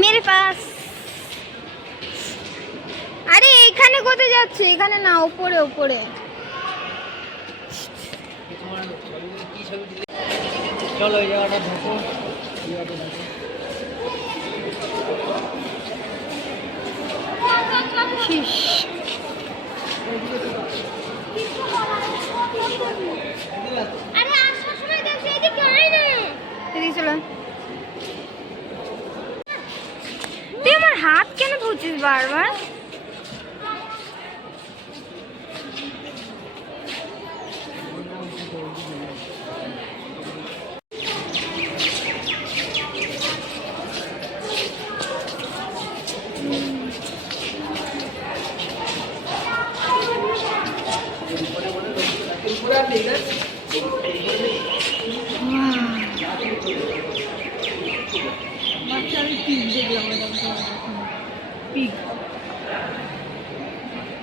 मेरे पास। আরে এখানে কোথায় যাচ্ছে? এখানে না, উপরে উপরে। চলো এই জায়গাটা ঢোকো। আরে আসার সময় দেখছি এদিকে আয় না। এদিকে চলো। তুই আমার হাত কেন ধরছিস বারবার?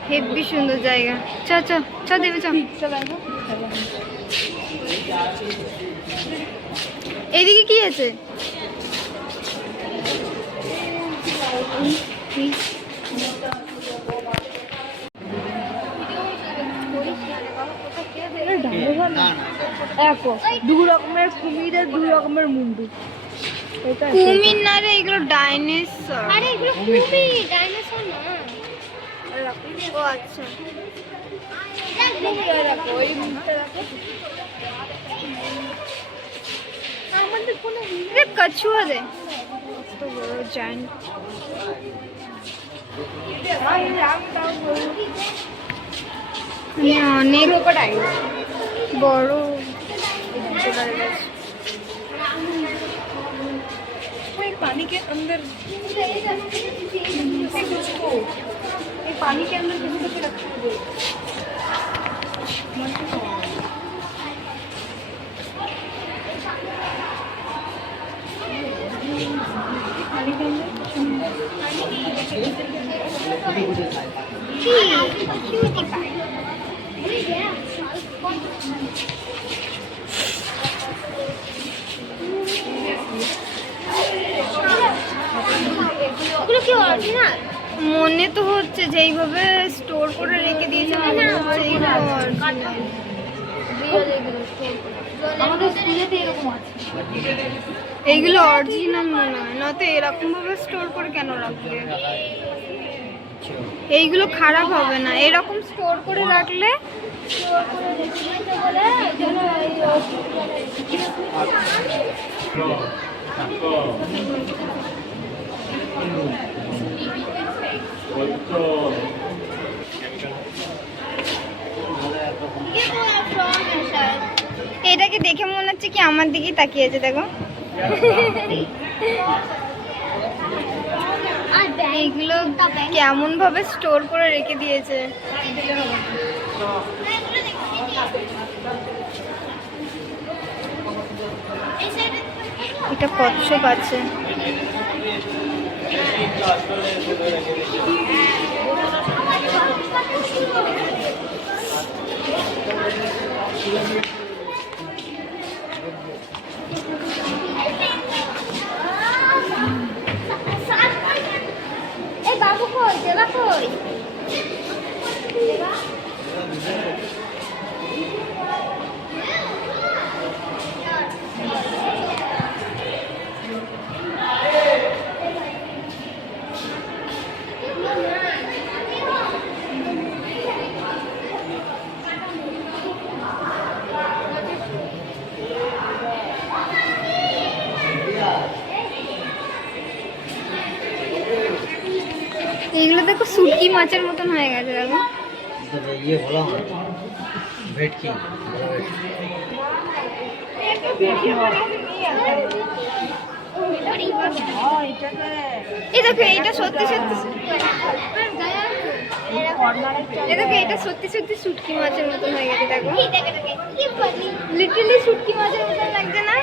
হেব্বি সুন্দর জায়গা। চ চ চ দেবে চ। এইদিকে কি আছে? দু রকমের কুমিরের দু রকমের মুন্ডু। কুমির না রে, এগুলো ডাইনোসর। আরে এগুলো কুমির, ডাইনোসর না। ও আচ্ছা, আমাদের কোনো কছুয়া দে তো বড় জায়ান্ট। অনেক বড় पानी के अंदर पानी के अंदर किसी को रखा है। पानी के अंदर মনে তো হচ্ছে যে এইভাবে স্টোর করে রেখে দিয়েছে, মনে হচ্ছে এইগুলো অরিজিনাল মনে হয় না তো। এরকম ভাবে স্টোর করে কেন রাখবে? এইগুলো খারাপ হবে না এরকম স্টোর করে রাখলে। এটাকে দেখে মনে হচ্ছে কি আমার দিকেই তাকিয়েছে, দেখো। এইগুলো কেমন ভাবে স্টোর করে রেখে দিয়েছে। এটা কচ্ছপ আছে। এই বাবু কই, দেবা কই? এইগুলো দেখো শুটকি মাছের মতন হয়ে গেছে, দেখো। ये बोला ভেটকি এই দেখো এটা সত্যি সত্যি, এই দেখো এটা সত্যি সত্যি শুটকি মাছের মতন হয়ে গেছে, দেখো। লিটারালি শুটকি মাছের মতন লাগছে না?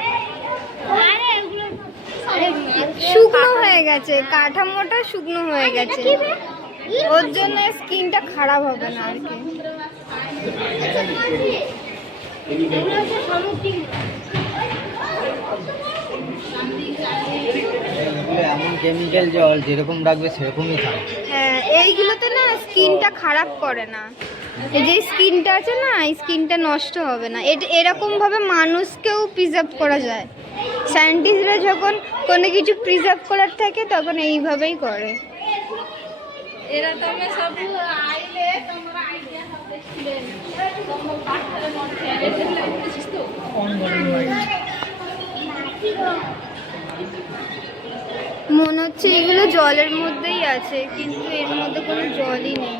শুকনো হয়ে গেছে, কাঠামোটা শুকনো হয়ে গেছে, ওর জন্য স্কিনটা খারাপ হবে না আর কি। এমন কেমিক্যাল জল যেরকম রাখবে সেরকমই থাকবে। হ্যাঁ, এইগুলোতে না স্কিনটা খারাপ করে না। এই যে স্কিনটা আছে না, এই স্কিনটা নষ্ট হবে না। এরকম ভাবে মানুষকেও প্রিজার্ভ করা যায়। সায়েন্টিস্টরা যখন কোনো কিছু প্রিজার্ভ করার থাকে তখন এইভাবেই করে। এরা তোমরা সব আইলে তোমরা আইডিয়া হবে স্টুডেন্ট তোমরা পাঠের মধ্যে এটা লিখেছিস তো মনে হচ্ছে এগুলো জলের মধ্যেই আছে, কিন্তু এর মধ্যে কোনো জলই নেই।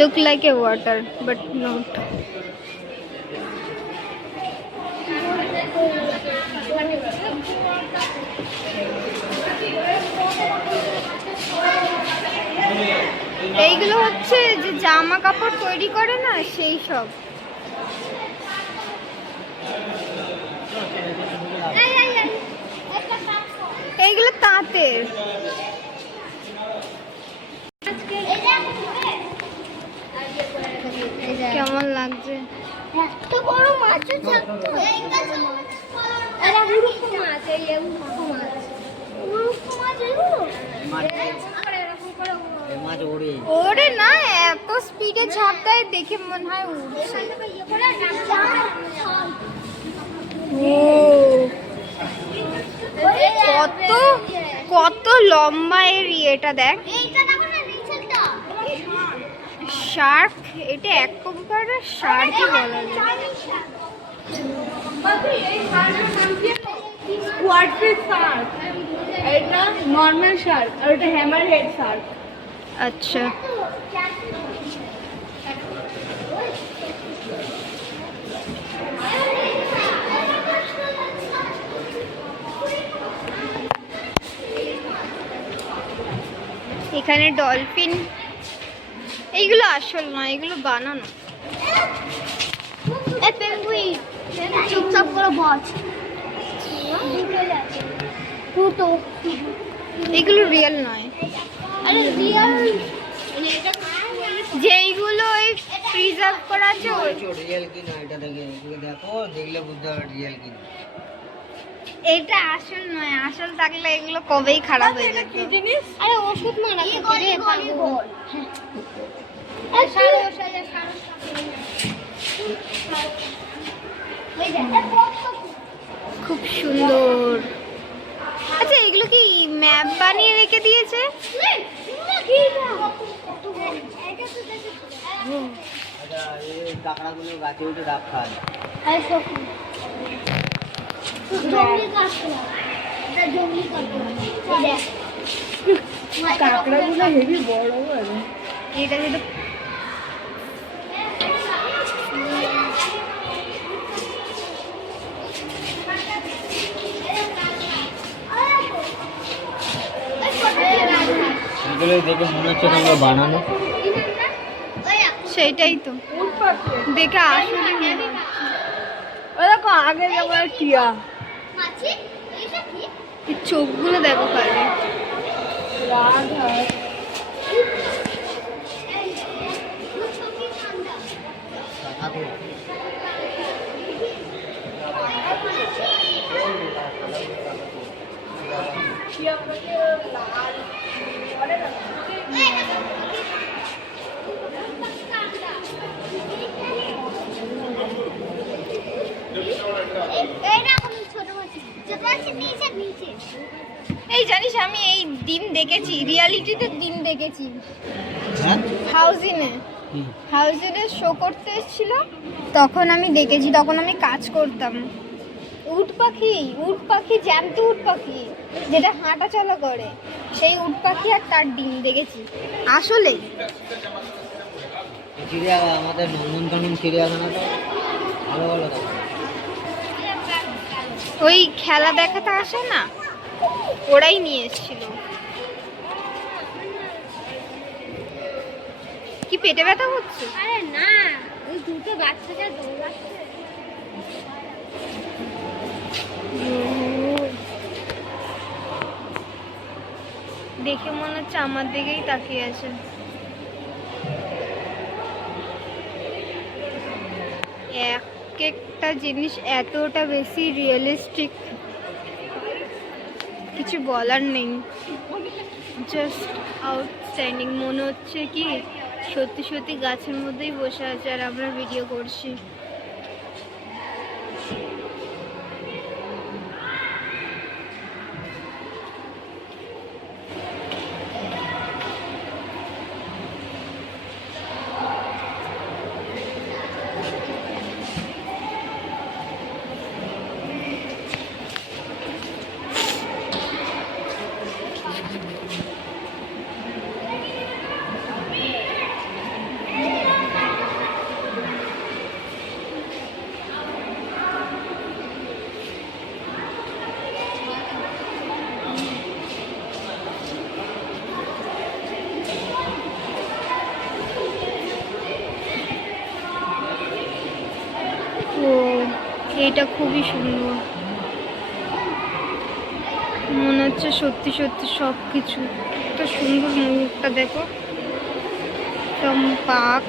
Look like a water, but not. এইগুলো হচ্ছে যে জামা কাপড় তৈরি করে না, সেই সব। এইগুলো তাঁতের। কেমন লাগছে? এত বড় মাছও থাকতো। এটা উড়ুক্ষ মাছ, এই উড়ুক্ষ মাছ। উড়ুক্ষ মাছ এগুলো? এই মাছ ওড়ে। ওরে না, এত স্পিডে ঝাঁপ দেয় দেখে মনে হয় উড়ছে। ও কত কত লম্বা এর ইয়েটা দেখ। এইটা দেখো না নিচেরটা। শার্ক, এটা এক প্রকারের শার্কই বলা যায়। বাকি এই শার্কের নাম কি? স্কোয়াডফিশ শার্ক। এটা নরমাল শার্ক আর এটা হ্যামারহেড শার্ক। আচ্ছা, এখানে ডলফিন। এইগুলো আসল নয়, এগুলো বানানো। এই পেঙ্গুইন চুপচাপ করে বস। ফুটো এগুলো রিয়েল নয়। আরে রিয়েল যেইগুলো ওই প্রিজার্ভ করা আছে ওই। রিয়েল কিনা এটা দেখে দেখো, দেখলে বুঝতে হবে রিয়েল কিনা। এটা আসল নয়, আসল থাকলে এগুলো কবেই খারাপ হয়ে যেত। কি জিনিস? আরে ওষুধ মারা রে পাগল। এই সারো সারো সারো। ওই দেখ খুব সুন্দর। আচ্ছা, এগুলো কি ম্যাপ বানিয়ে রেখে দিয়েছে? আচ্ছা, এই কাঁকড়াগুলো গাছে উঠে ডাব খায়। কাঁকড়াগুলো হেভি বড় বড়। এটা যেটা এগুলো দেখে মনে হচ্ছে তোমরা বানানো। সেইটাই তো দেখে আসলে মনে হচ্ছে। ওই দেখো আগে যেমন টিয়া। এই চোখগুলো দেখো খালি। রাধা এই জানিস, আমি এই ডিম দেখেছি, রিয়ালিটিতে ডিম দেখেছি। হ্যাঁ হাউজিনে হাউজিনে শো করতে এসেছিল, তখন আমি দেখেছি। তখন আমি কাজ করতাম। উট পাখি জ্যান্ত উট পাখি, যেটা হাঁটা চলা করে, সেই উট পাখি আর তার ডিম দেখেছি আসলেই। চিড়িয়াখানা, আমাদের নন্দনকানন চিড়িয়াখানাটা ভালো ভালো থাকে। ওই খেলা দেখাতে আসে না, ওরাই নিয়ে এসেছিল। কি পেটে ব্যথা হচ্ছে? আরে না, ওই দুটো বাচ্চাটা দৌড়াচ্ছে। দেখে মনে হচ্ছে আমার দিকেই তাকিয়ে আছে। এক একটা জিনিস এতটা বেশি রিয়েলিস্টিক, কিছু বলার নেই, জাস্ট আউটস্ট্যান্ডিং। মনে হচ্ছে কি সত্যি সত্যি গাছের মধ্যেই বসে আছে আর আমরা ভিডিও করছি। ও এটা খুবই সুন্দর, মনে হচ্ছে সত্যি সত্যি সব কিছু। এত সুন্দর ময়ূরটা দেখো, চম্পাক।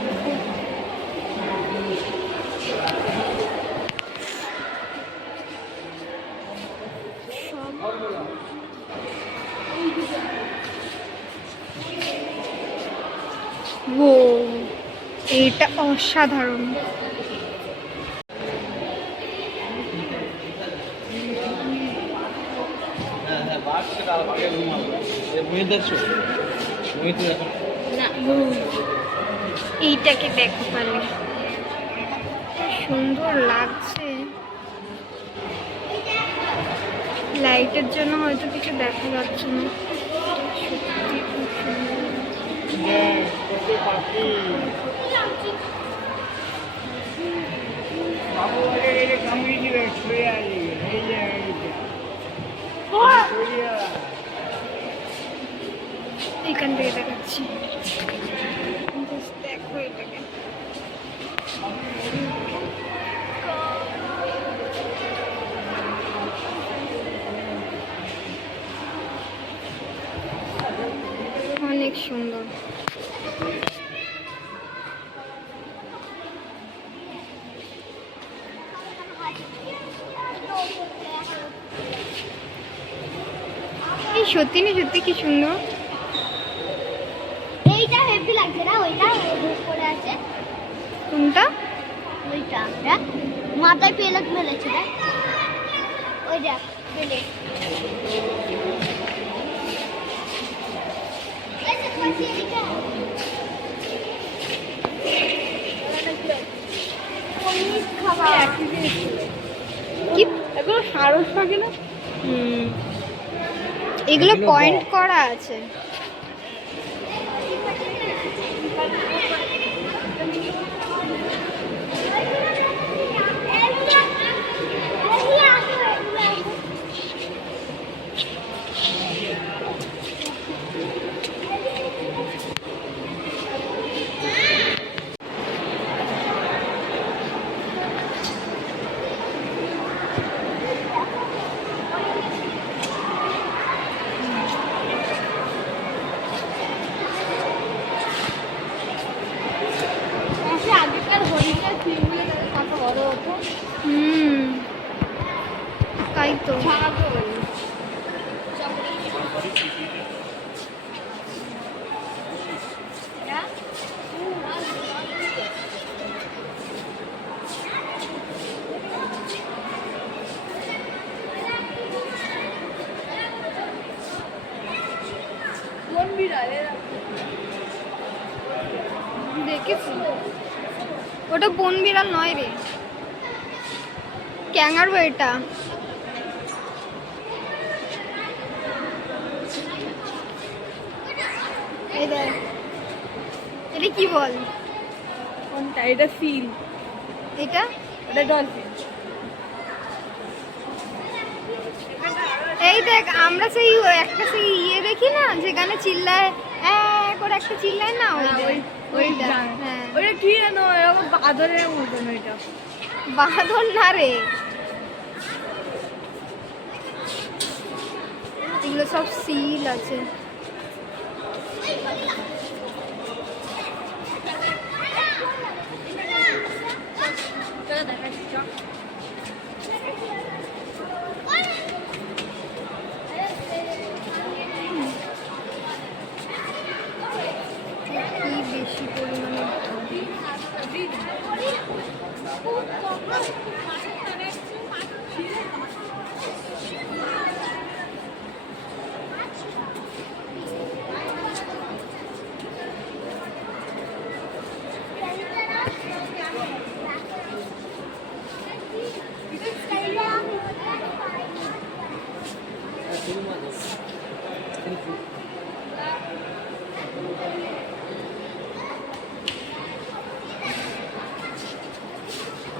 ও এটা অসাধারণ। এইটাকে দেখো পারলে, সুন্দর লাগছে। লাইটের জন্য হয়তো কিছু দেখা যাচ্ছে না। সত্যি খুব সুন্দর। এখান থেকে দেখাচ্ছি, Just দেখো এটাকে। অনেক সুন্দর। এই সত্যি না সত্যি কি সুন্দর। এইটা হেভি লাগছে না? ওইটা উপরে আছে, কোনটা? ওইটা দেখ, মাথায় পেলেট মেলেছে দেখ, ওই দেখ পেলেট। কি এগুলো সারস পাখি না? এগুলো পয়েন্ট করা আছে। আগেকার হরিণের ফিল্মগুলো কত বড় হতো। তাই তো। দেখেছি, ওটা বন বিড়াল নয় রে, ক্যাঙ্গারু এটা। এই দেখ, এটা কি বল? কোনটা? এটা ফিল, এটা এটা ডলফিন। এই দেখ, আমরা সেই একটা সেই ইয়ে দেখি না যেখানে চিল্লায় করে একটা চিল্লায় না, ওইটা। হ্যাঁ ওইটা কি জানো, এরকম বাদরের মতন। ওইটা বাঁদর না রে, এগুলো সব সিল আছে।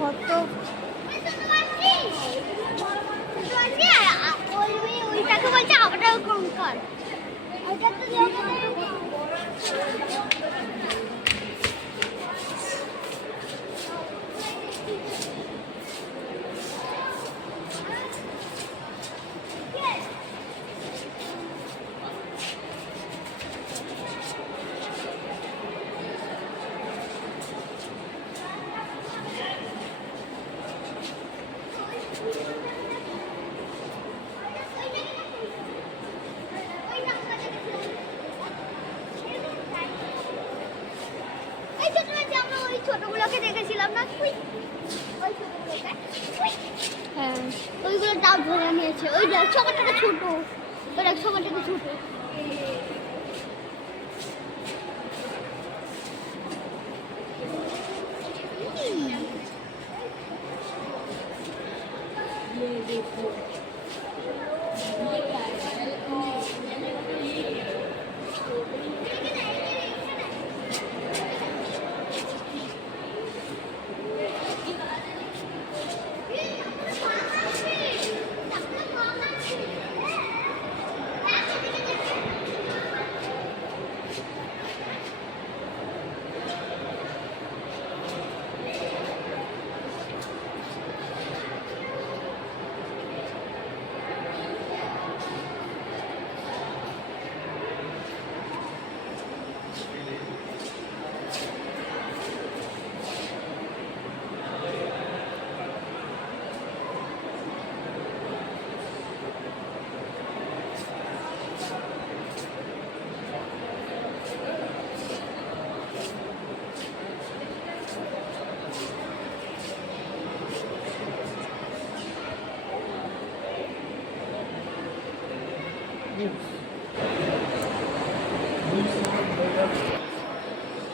কত ওইটাকে বলছে আবার কঙ্কাল ওইটা তো ছোটগুলোকে দেখেছিলাম না ওই ছোটগুলোকে হ্যাঁ ওইগুলো তাও ধরে নিয়েছে ওই দেখ সবারটাকে ছোট ওই দেখ সবারটাকে ছোট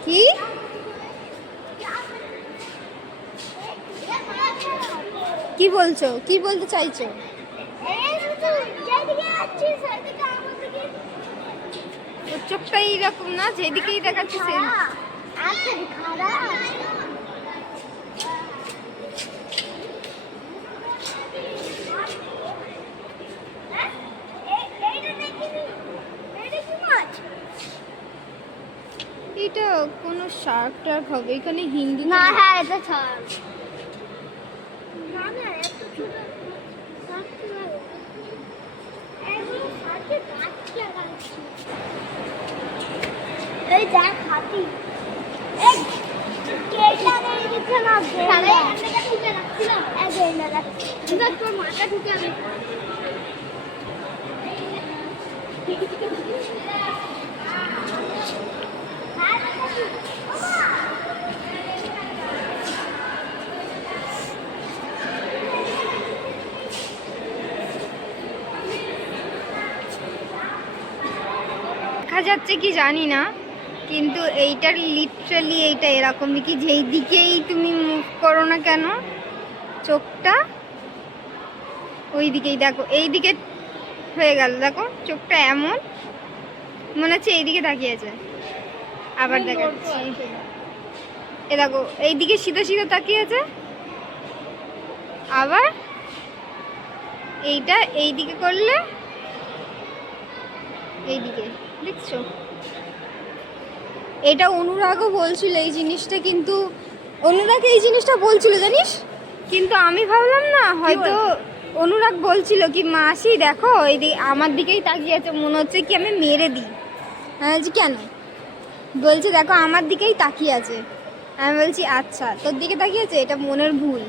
কি কি বলছো কি বলতে চাইছো ওর চোখটা এইরকম না যেদিকেই দেখাচ্ছে সে এটা কোনো শার্ক টার্ক হবে এখানে হিন্দি না হ্যাঁ এটা ছাড় না না এত ছোট থাকতে পারে এগুলো সাথে গাছ লাগাচ্ছি এই দেখ হাতি এই কেটে নিয়ে দিচ্ছে না তাহলে এখানে ঢুকে রাখছিলাম এই যে না রাখছি দেখ তোর মাথা ঢুকে আমি দেখা যাচ্ছে কি জানি না কিন্তু এইটার লিটারালি এইটা এরকমই কি যেই দিকেই তুমি মুভ করো না কেন চোখটা ওই দিকেই দেখো এই দিকে হয়ে গেল দেখো চোখটা এমন মনে হচ্ছে এইদিকে তাকিয়ে আছে আবার দেখাচ্ছি এ দেখো এইদিকে সিধা সিধা তাকিয়ে আছে আবার এইটা এইদিকে করলে এইদিকে দেখছো এটা অনুরাগও বলছিল এই জিনিসটা কিন্তু অনুরাগ এই জিনিসটা বলছিল জানিস কিন্তু আমি ভাবলাম না হয়তো অনুরাগ বলছিল কি মাসি দেখো এইদিকে আমার দিকেই তাকিয়ে আছে মনে হচ্ছে কি আমি মেরে দিই আমি বলছি কেন বলছে দেখো আমার দিকেই তাকিয়ে আছে আমি বলছি আচ্ছা তোর দিকে তাকিয়ে আছে এটা মনের ভুল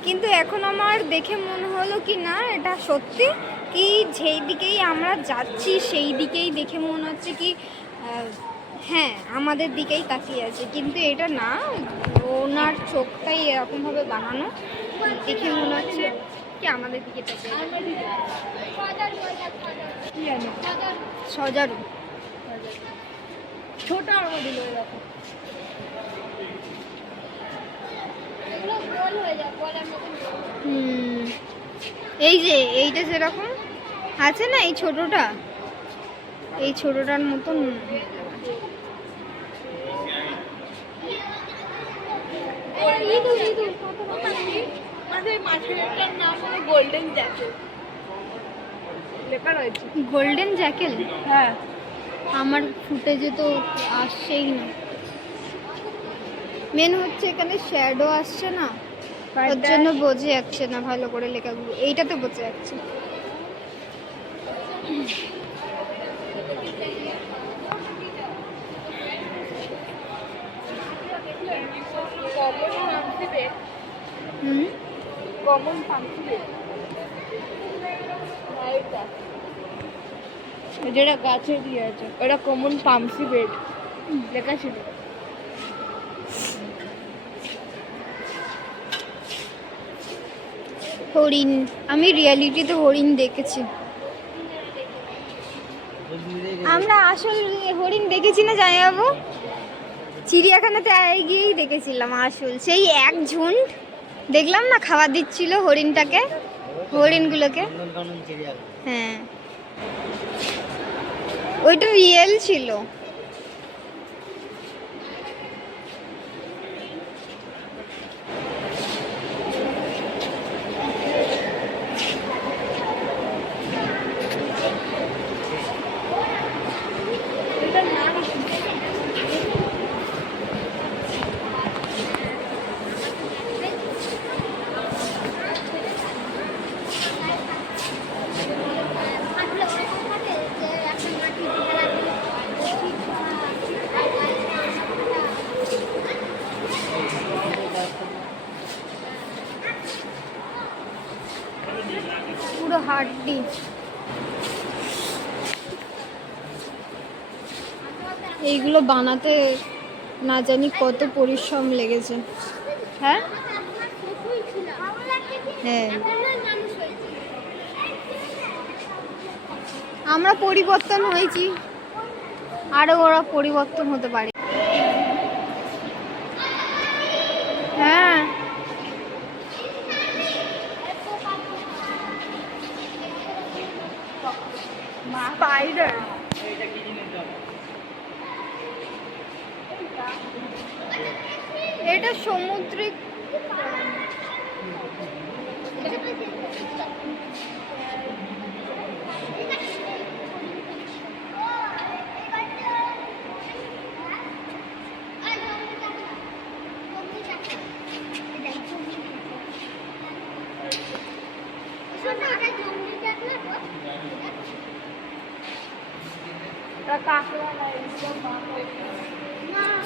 কিন্তু এখন আমার দেখে মনে হলো কি না এটা সত্যি কি যেই দিকেই আমরা যাচ্ছি সেই দিকেই দেখে মনে হচ্ছে কি হ্যাঁ আমাদের দিকেই তাকিয়ে আছে কিন্তু এটা না ওনার চোখটাই এরকমভাবে বানানো দেখে মনে হচ্ছে কি আমাদের দিকে তাকিয়ে আছে সজারু ছোট আরmadillo এরকম। এগুলো গোল হয়ে যায়, বলের মতন গোল। এই যে এইটা যেরকম আছে না, এই ছোটটা, এই ছোটটার মতন। ইঁদুর ইঁদুর মাছের মাছেরটার নাম হলো গোল্ডেন জ্যাকেল লেখা রয়েছে। Golden Jekyll? হ্যাঁ, আমার ফুটেজে তো আসছেই না। মেন হচ্ছে এখানে শ্যাডো আসছে না, ওর জন্য বোঝা যাচ্ছে না ভালো করে লেখাগুলো। এইটাতে বোঝা যাচ্ছে। হুম, কমন ফাংশন যেটা গাছে দিয়ে আছে, ওটা কমন পামসি বেড লেখা ছিল। হরিণ, আমি রিয়ালিটিতে হরিণ দেখেছি। আমরা আসল হরিণ দেখেছি না জামাই বাবু, চিড়িয়াখানাতে গিয়েই দেখেছিলাম আসল। সেই এক ঝুন্ড দেখলাম না, খাবার দিচ্ছিল হরিণটাকে, হরিণগুলোকে। নন্দনকানন চিড়িয়াখানা। হ্যাঁ, ওইটা রিয়েল ছিল। পুরো হাড্ডি। এইগুলো বানাতে না জানি কত পরিশ্রম লেগেছে। হ্যাঁ হ্যাঁ, আমরা পরিবর্তন হয়েছি, আরো ওরা পরিবর্তন হতে পারে। হ্যাঁ, স্পাইডার। এটা সমুদ্রিক।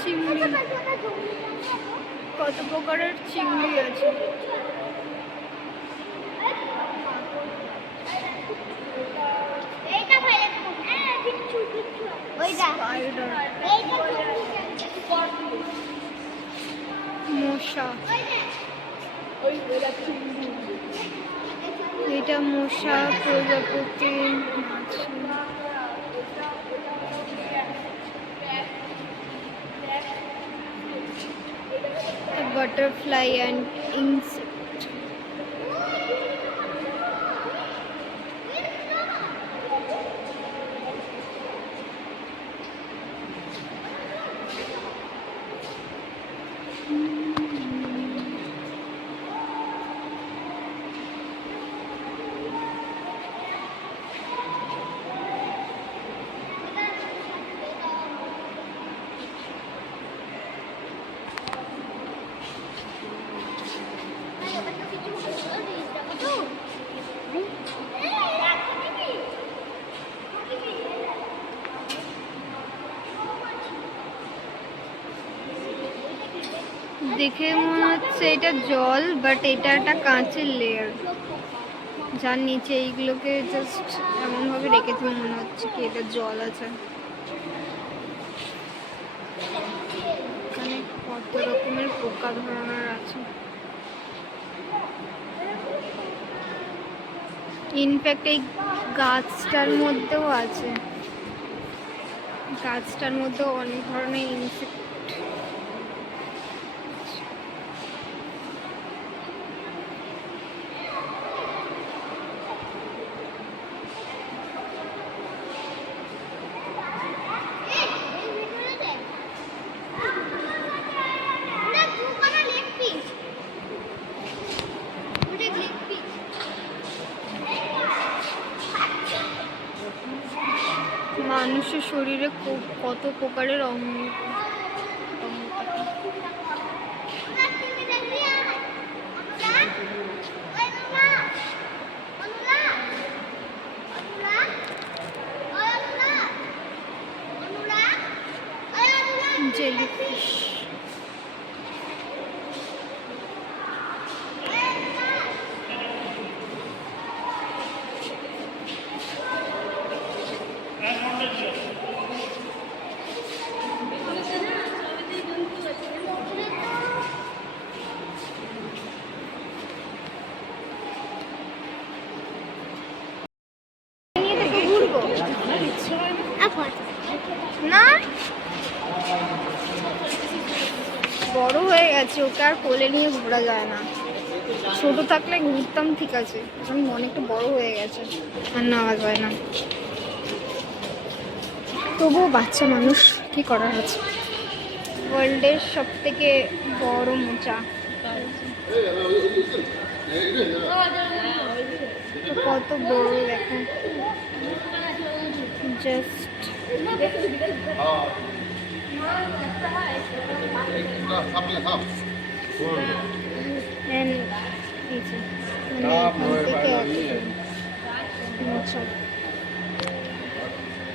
চিংড়ি, কত প্রকারের চিংড়ি আছে। মশা, এটা মশা প্রজাপতি, butterfly and insect. দেখে মনে হচ্ছে এটা জল, বাট এটা একটা কাঁচের লেয়ার, যার নিচে এইগুলোকে জাস্ট এমনভাবে রেখেছে মনে হচ্ছে কি এটা জল আছে। এখানে কত রকমের পোকা ধরনের আছে। ইনফ্যাক্ট এই গাছটার মধ্যেও আছে। গাছটার মধ্যে অনেক ধরনের ইনসেক্ট। মানুষের শরীরে কত প্রকারের অঙ্গ জেলিফিশ। নিয়ে থেকে ঘুরবো না, বড় হয়ে গেছে, ওকে আর কোলে নিয়ে ঘোরা যায় না। ছোট থাকলে ঘুরতাম ঠিক আছে, এখন অনেকটা বড় হয়ে গেছে, আর নেওয়া যায় না। তবুও বাচ্চা মানুষ, কি করার আছে। ওয়ার্ল্ডের সব থেকে বড় মোচা, তো কত বড় দেখো, জাস্ট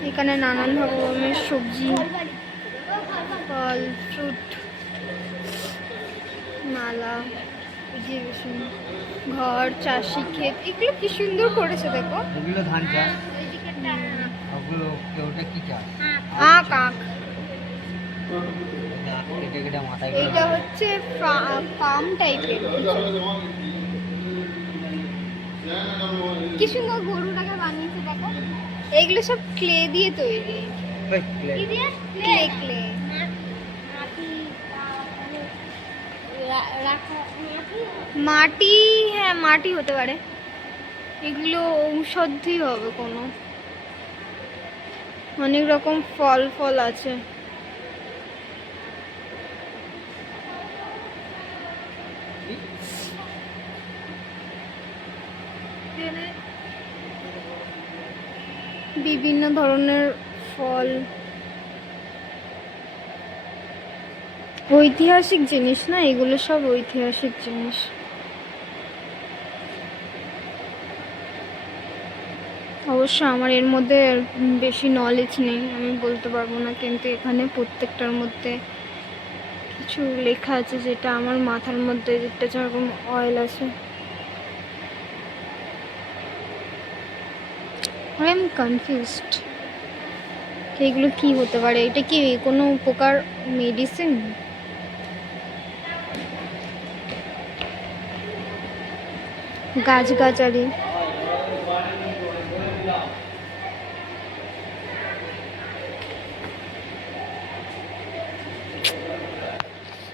এখানে নানান ধরনের সবজি, ফল, ফ্রুট, মালা, ঘর, চাষি ক্ষেত, এগুলো কি সুন্দর করেছে দেখো। এগুলো ধান চাষ, ওগুলো ওটা কি চাষ? আখ, আখ। কেটে কেটে মাথায় এটা হচ্ছে ফার্ম টাইপের, কি সুন্দর গরুটাকে বানিয়েছে দেখো। এগুলো সব ক্লে দিয়ে তৈরি, ক্লে ক্লে। মাটি, হ্যাঁ মাটি হতে পারে, এগুলো ঔষধি হবে কোনো, অনেক রকম ফল ফল আছে। বিভিন্ন ধরনের ফল, ঐতিহাসিক জিনিস না এগুলো, সব ঐতিহাসিক জিনিস। অবশ্য আমার এর মধ্যে বেশি নলেজ নেই, আমি বলতে পারবো না, কিন্তু এখানে প্রত্যেকটার মধ্যে কিছু লেখা আছে যেটা আমার মাথার মধ্যে, যেটা যেরকম অয়েল আছে। আই এম কনফিউজড, এগুলো কি হতে পারে? এটা কি কোনো প্রকার মেডিসিন? গাছগাছালি,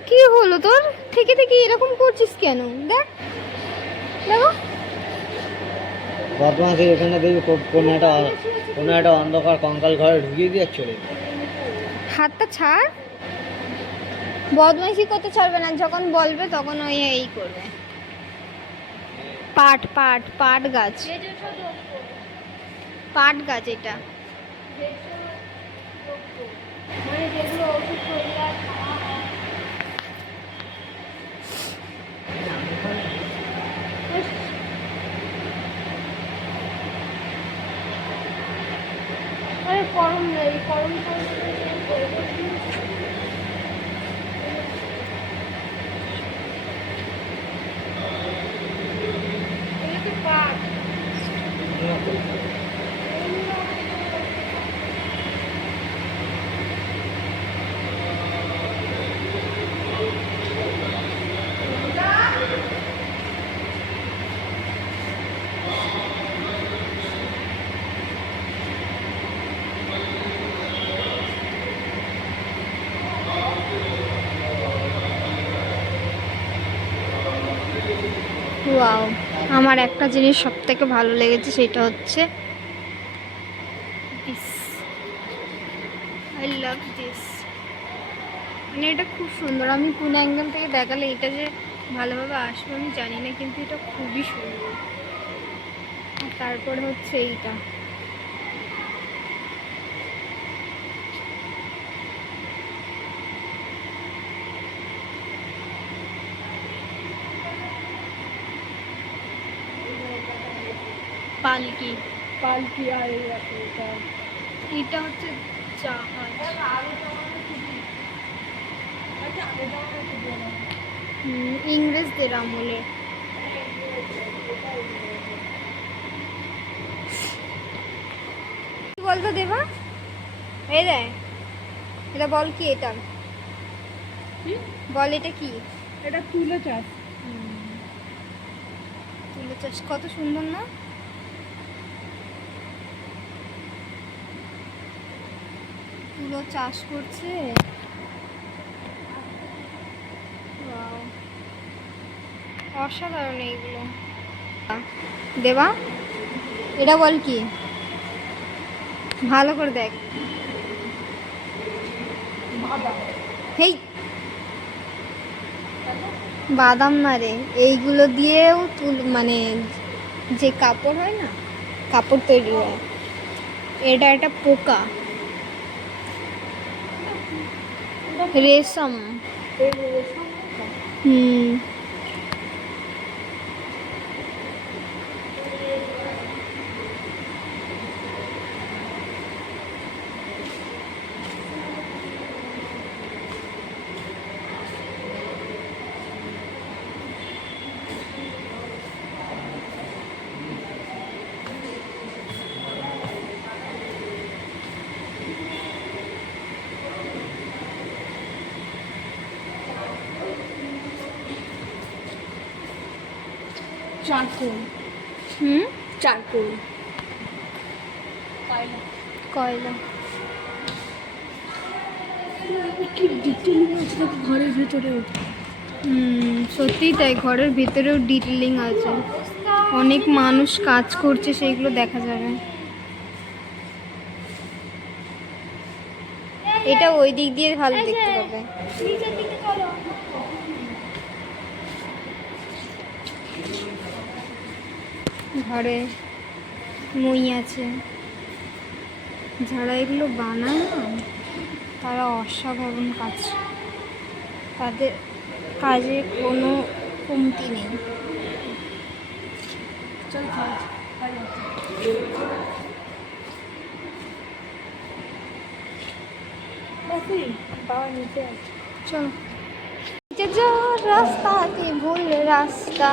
কি হলো তোর? থেকে থেকে এরকম করছিস কেন? দেখ দেখো, বর্তমানে এখানে দেখবি কোনো একটা অন্ধকার কঙ্কাল ঘরে ঢুকিয়ে দিয়ে চলে যাবে। হাতটা ছাড়, বদমাইশি করতে ছাড়বে না, যখন বলবে তখন ওই এই করবে। পাট পাট পাট গাছ, পাট গাছ এটা। গরম নেই, গরম পাট। ওয়াও, আমার একটা জিনিস সব থেকে ভালো লেগেছে, সেটা হচ্ছে দিস। I love this. মানে এটা খুব সুন্দর। আমি কোন অ্যাঙ্গেল থেকে দেখালে এটা যে ভালোভাবে আসবে আমি জানি না, কিন্তু এটা খুবই সুন্দর। আর তারপরে হচ্ছে এইটা, পালকি। পালকি আর এটা হচ্ছে জাহাজ। ইংরেজদের আমলে। কি বলতো দেবা? এই রে, এটা বল কি? এটা বল, এটা কি? এটা তুলো চাষ। তুলো চাষ কত সুন্দর না? তুলো চাষ করছে। Wow, অসাধারণ এইগুলো। দেবা, এটা বল কি? ভালো করে দেখ। হেই, বাদাম না রে, এইগুলো দিয়েও মানে যে কাপড় হয় না, কাপড় তৈরি হয়। এটা একটা পোকা, রেশম। হুম, চারকোল। হুম, চারকোল কয়লা। কি ডিটেলিং আছে ঘরের ভিতরেও। সত্যিই তাই, ঘরের ভিতরেও ডিটেলিং আছে। অনেক মানুষ কাজ করছে, সেইগুলো দেখা যাবে। এটা ওই দিক দিয়ে ভালো দেখতে পাবে। নিচের দিকে চলো। ঘরে মই আছে, যারা এগুলো বানায় না তারা অসাধারণ কাজ, তাদের কাজে কোনো কমতি নেই। চল খাওয়া বাবা নিচে আছে। চলো, নিচে যাও রাস্তাতে ভুল রাস্তা।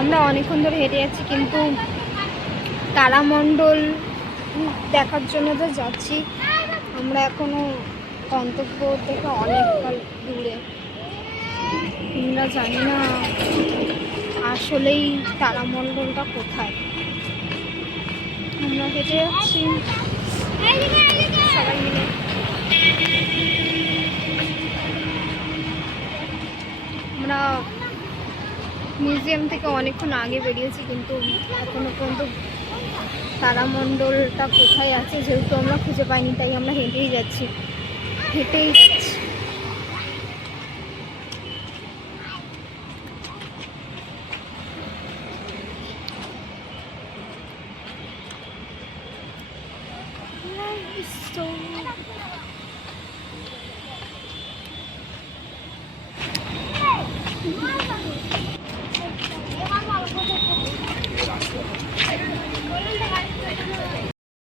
আমরা অনেকক্ষণ ধরে হেঁটে যাচ্ছি, কিন্তু তারামণ্ডল দেখার জন্য তো যাচ্ছি। আমরা এখনো গন্তব্য থেকে অনেকটা দূরে। আমরা জানি না আসলেই তারামণ্ডলটা কোথায়। আমরা হেঁটে যাচ্ছি সবাই মিলে। আমরা মিউজিয়াম থেকে অনেকক্ষণ আগে বেরিয়েছি, কিন্তু এখনো পর্যন্ত তারামণ্ডলটা কোথায় আছে যেহেতু আমরা খুঁজে পাইনি, তাই আমরা হেঁটেই যাচ্ছি।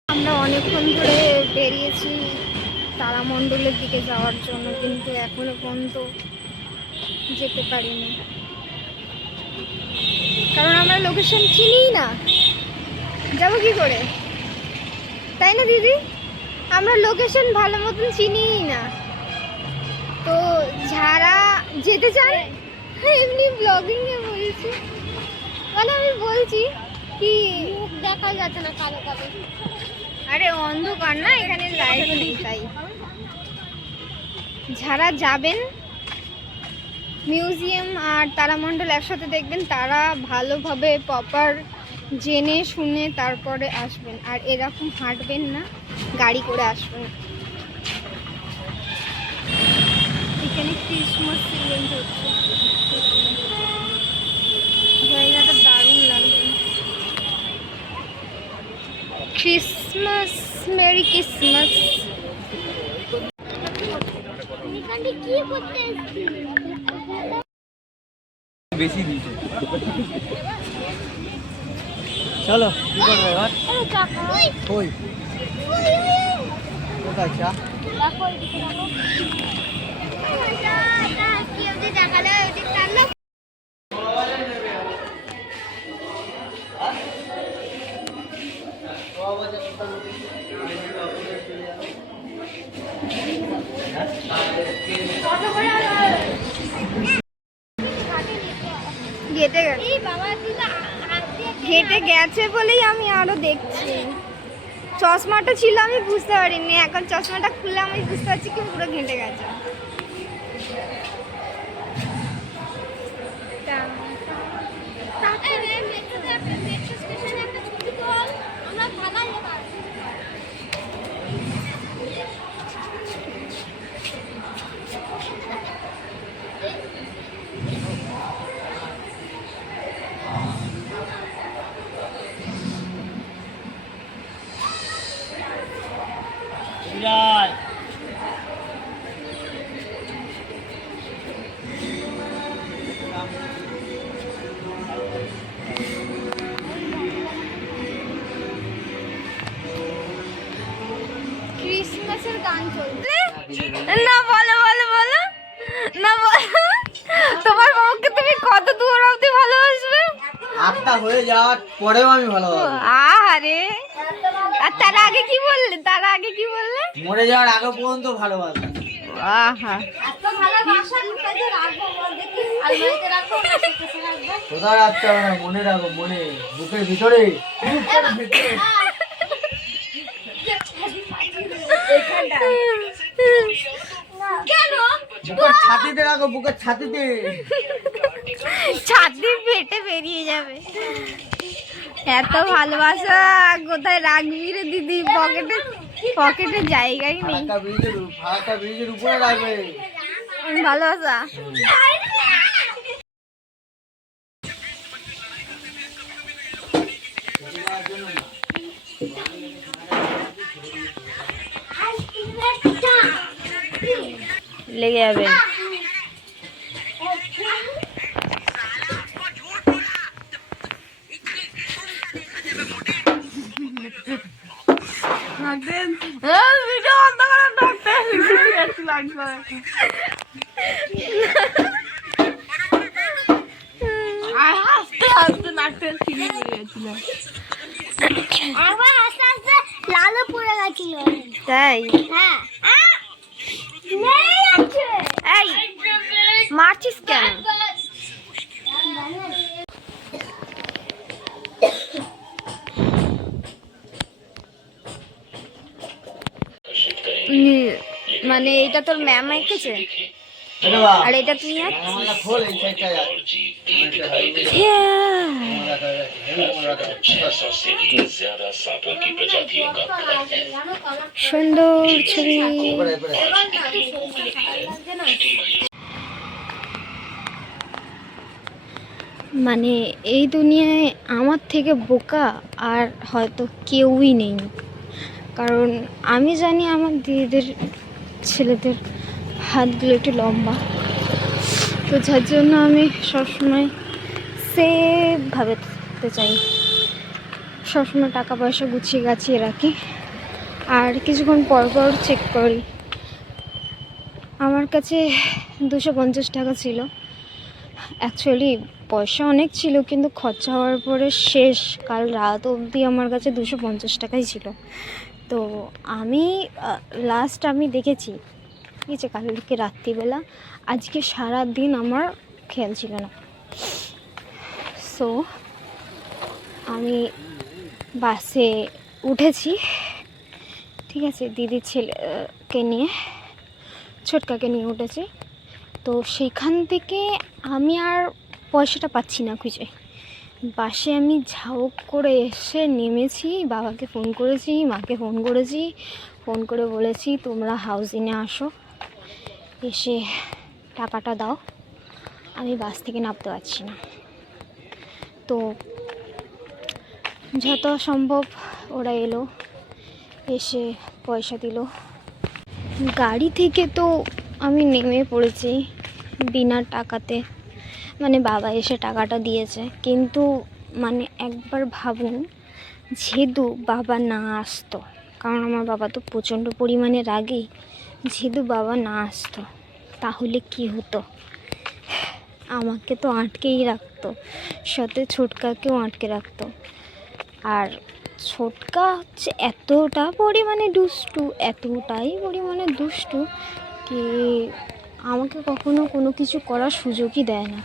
আমরা অনেকক্ষণ ধরে বেরিয়েছি তারামণ্ডলের দিকে যাওয়ার জন্য, কিন্তু এখনো পর্যন্ত যেতে পারিনি, কারণ আমরা লোকেশন চিনিই না। যাবো কি করে, তাই না দিদি? আমরা লোকেশন ভালো মতন চিনিই না। তো যারা যেতে চান? এমনি ব্লগিং এ বলছি, মানে আমি বলছি কি মুখ দেখা যাচ্ছে না কালো কালো। আরে অন্ধকার না এখানে, লাইট নেই তাই। যারা যাবেন মিউজিয়াম আর তারামণ্ডল একসাথে দেখবেন, তারা ভালোভাবে প্রপার জেনে শুনে তারপরে আসবেন, আর এরকম হাঁটবেন না, গাড়ি করে আসবেন। এখানে ক্রিসমাস ইভেন্ট হচ্ছে, জায়গাটা দারুণ লাগবে। Christmas, merry Christmas. এখানে কি করতে এসেছিস? বেশি দিয়েছে। চলো কি করবে এবার? এই চাকা। কই কোথায় চা? দেখো এদিকে দেখো। কি ওদের দেখালে ওদিক টানলো। গেটে গেছে, এই বাবা তুই তো হাত দিয়ে ঘেটে গেছে বলেই আমি আরো দেখছি। চশমাটা ছিল আমি বুঝতে পারিনি, এখন চশমাটা খুলে আমি বুঝতে পারছি কি পুরো ঘেটে গেছে। মেট্রো স্টেশনে একটা ছবি তোল, আমরা ভাগাই এবার। বিড়াল ক্রিসমাসের গান চলছে না, বলো বলো বলো না, বলো তোমার বউকে তুমি কত দূর অবধি ভালোবাসবে? আটটা হয়ে যাওয়ার পরেও আমি ভালোবাসি। আরে আর তার আগে কি বললে, তার আগে কি বললে? মরে যাওয়ার আগে পর্যন্ত ভালোবাসি। আহা, এত ভালোবাসা কোথায় রাখবো বল দেখি? আলমারিতে রাখবো না শোকেসে রাখবো? কোথায় রাখতে হবে না, মনে রাখো, মনে বুকের ভিতরে। কেন? বুকের ছাতিতে রাখো, বুকের ছাতিতে। ছাতি পেটে বেরিয়ে যাবে। এত ভালোবাসা কোথায় রাখবি রে দিদি? পকেটে, পকেটে জায়গাই নেই। ফাঁকা ব্রিজের উপরে রাখবে। ভালোবাসা লেগে যাবে। আমার আস্তে আস্তে লালও পড়ে গেছিল। তাই? হ্যাঁ নেই আছে। এই মারছিস কেন? মানে এটা তোর ম্যাম এঁকেছে আর এটা তুই খোল এই সাইডটা যা। সুন্দর ছবি। উপরে, উপরে। মানে এই দুনিয়ায় আমার থেকে বোকা আর হয়তো কেউই নেই, কারণ আমি জানি আমার দিদিদের ছেলেদের হাতগুলো একটু লম্বা, তো যার জন্য আমি সবসময় সেফভাবে থাকতে চাই, সবসময় টাকা পয়সা গুছিয়ে গাছিয়ে রাখি আর কিছুক্ষণ পর পর চেক করি। আমার কাছে 250 টাকা ছিল, অ্যাকচুয়ালি পয়সা অনেক ছিল কিন্তু খরচা হওয়ার পরে শেষ, কাল রাত অবধি আমার কাছে 250 টাকাই ছিল। তো আমি লাস্ট আমি দেখেছি ঠিক আছে, কালকে রাত্রিবেলা, আজকে সারা দিন আমার খেয়াল ছিল না। সো আমি বাসে উঠেছি, ঠিক আছে, দিদির ছেলেকে নিয়ে, ছোটকাকে নিয়ে উঠেছি। তো সেখান থেকে আমি আর পয়সাটা পাচ্ছি না খুঁজে। বাসে আমি ঝাউক করে এসে নেমেছি, বাবাকে ফোন করেছি, মাকে ফোন করেছি, ফোন করে বলেছি তোমরা হাউজিংয়ে আসো, এসে টাকাটা দাও, আমি বাস থেকে নামতে পারছি না। তো যত সম্ভব ওরা এলো, এসে পয়সা দিল। গাড়ি থেকে তো আমি নেমে পড়েছি বিনা টাকাতে, মানে বাবা এসে টাকাটা দিয়েছে। কিন্তু মানে একবার ভাবুন, যেহেতু বাবা না আসতো, কারণ আমার বাবা তো প্রচণ্ড পরিমাণে রাগী, যেহেতু বাবা না আসতো তাহলে কি হতো? আমাকে তো আটকেই রাখতো, সাথে ছোটকাকেও আটকে রাখতো। আর ছোটকা হচ্ছে এতটাই পরিমাণে দুষ্টু কি আমাকে কখনো কোনো কিছু করার সুযোগই দেয় না।